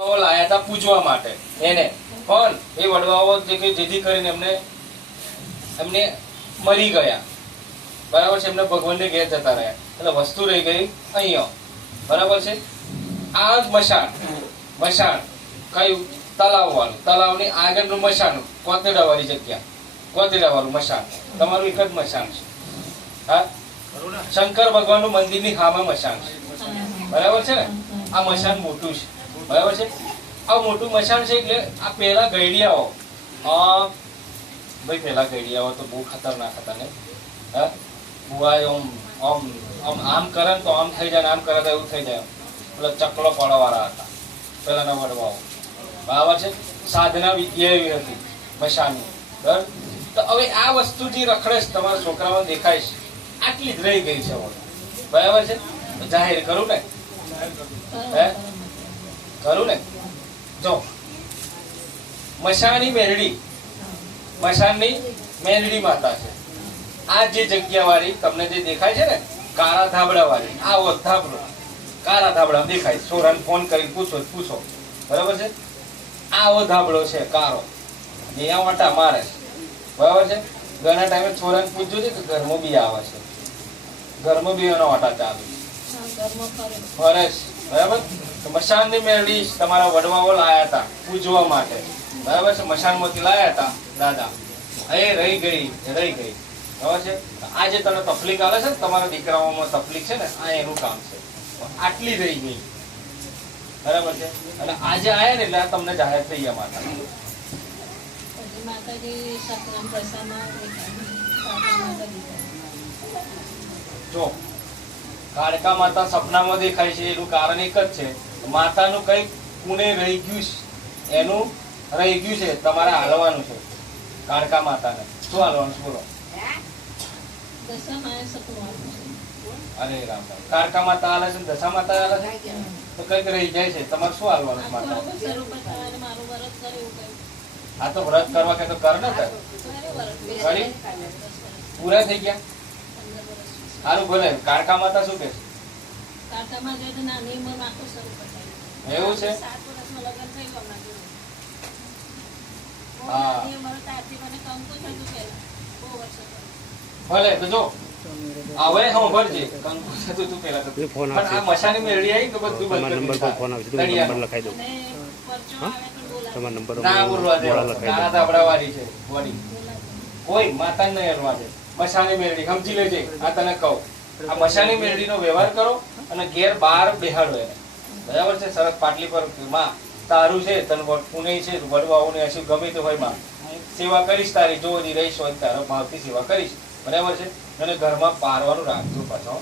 લાયા હતા પૂજવા માટે એને, પણ એ વડવાઓ જેથી કરીને એમને મરી ગયા, બરાબર છે, એમને ભગવાનને ઘેર જતા રહ્યા, એટલે વસ્તુ રહી ગઈ અહીંયા, બરાબર છે. આ જ મશાન કયું? તલાવ વાળું, તલાવની આગળનું મશાન, કોતેડા વાળી જગ્યા, કોતેડા વાળું મશાન, તમારું એક જ મશાન છે. હા, શંકર ભગવાનનું મંદિરની સામે મશાન છે, બરાબર છે ને. આ મશાન મોટું છે, બરાબર છે. આ મોટું મશાન છે એટલે આ પેલા ગઈડિયાઓ, ભાઈ પેલા ગઈડિયાઓ તો બહુ ખતરનાક હતા ને. હા, બુઆ આમ કરે ને તો આમ થઈ જાય, આમ કરે તો એવું થઈ જાય. પેલા ચકલો પાડવા વાળા હતા પેલાના વડવાઓ, બરાબર છે. સાધના વિદ્યા એવી હતી મશાનની, બરાબર. તો હવે આ વસ્તુ જે રખડે છે તમારા છોકરાઓને દેખાય છે, આટલી જ રહી ગઈ છે, બરાબર છે. જાહેર કરું ને, હે કરું ને. જો મશાનની મેરડી માતા છે. આ જે જગ્યા વાળી તમને જે દેખાય છે ને, કાળા ધાબળા વાળી, આવો ધાબળો કાળા ધાબળા દેખાય. છોરાને ફોન કરી પૂછો, બરાબર છે. આવો ધાબળો છે કાળો, અહીંયા વાટા મારે, બરાબર છે. ઘણા ટાઈમે છોરાને પૂછજો છે કે ઘરમાં બી આવે છે, ઘરમાં બી એનો વાટા ચાલે ફરે છે, બરાબર. મશાનની મેરડી તમારા વડવાઓ લાયા હતા પૂજવા માટે, બરાબર છે. મશાનમાંથી લાયા હતા દાદા, એ રહી ગઈ, બરાબર છે. આજે તને તકલીફ આવે છે ને, તમારા દીકરાઓમાં તકલીફ છે ને, આ એનું કામ છે. આટલી રહી ગઈ, બરાબર છે. અને આજે આયા ને એટલે આ તમને જાહેર થઈ ગયા માતા. જો કાળકા માતા સપનામાં દેખાય છે એનું કારણ એક જ છે, માતાનું કઈ પુણે રહી ગયું છે, એનું રહી ગયું છે, તમારે હાલવાનું છે. કાળકા માતાને શું હાલવાનું છે બોલો? અરે રામ, કાળકા માતા હાલે છે, દશા માતા હાલે છે, તો કઈક રહી જાય છે, તમારે શું હાલવાનું માતા? આ તો વ્રત કરવા કે તો કર ને, કરી પૂરા થઈ ગયા. સારું બોલે. કાળકા માતા શું કે છે? એવું છે? ભલે તો જો હવે હું ભરજે કંકુ થતું તું પેલા, પણ આ મશાની મેરડી આવી તો બધું બંધ. નંબર પર ફોન આવશે, નંબર લખાઈ દો. તમારો નંબર ના બોલવા દે, કાળા ધાબળા વાળી છે બોડી, કોઈ માતા ને હરવા દે. મશાની મેરડી સમજી લેજે, આ તને કહું. આ મશાની મેરડી નો વ્યવહાર કરો અને ઘેર બહાર બેહાડો એને, બરાબર છે. સરસ પાટલી પર માં તારું છે, તને પુણે છે, વડવાઓને હશું ગમે તે હોય માં, સેવા કરીશ તારી, જો રહીશ હોય તારો ભાવથી સેવા કરીશ, બરાબર છે. અને ઘરમાં પારવાનું રાખજો પાછો.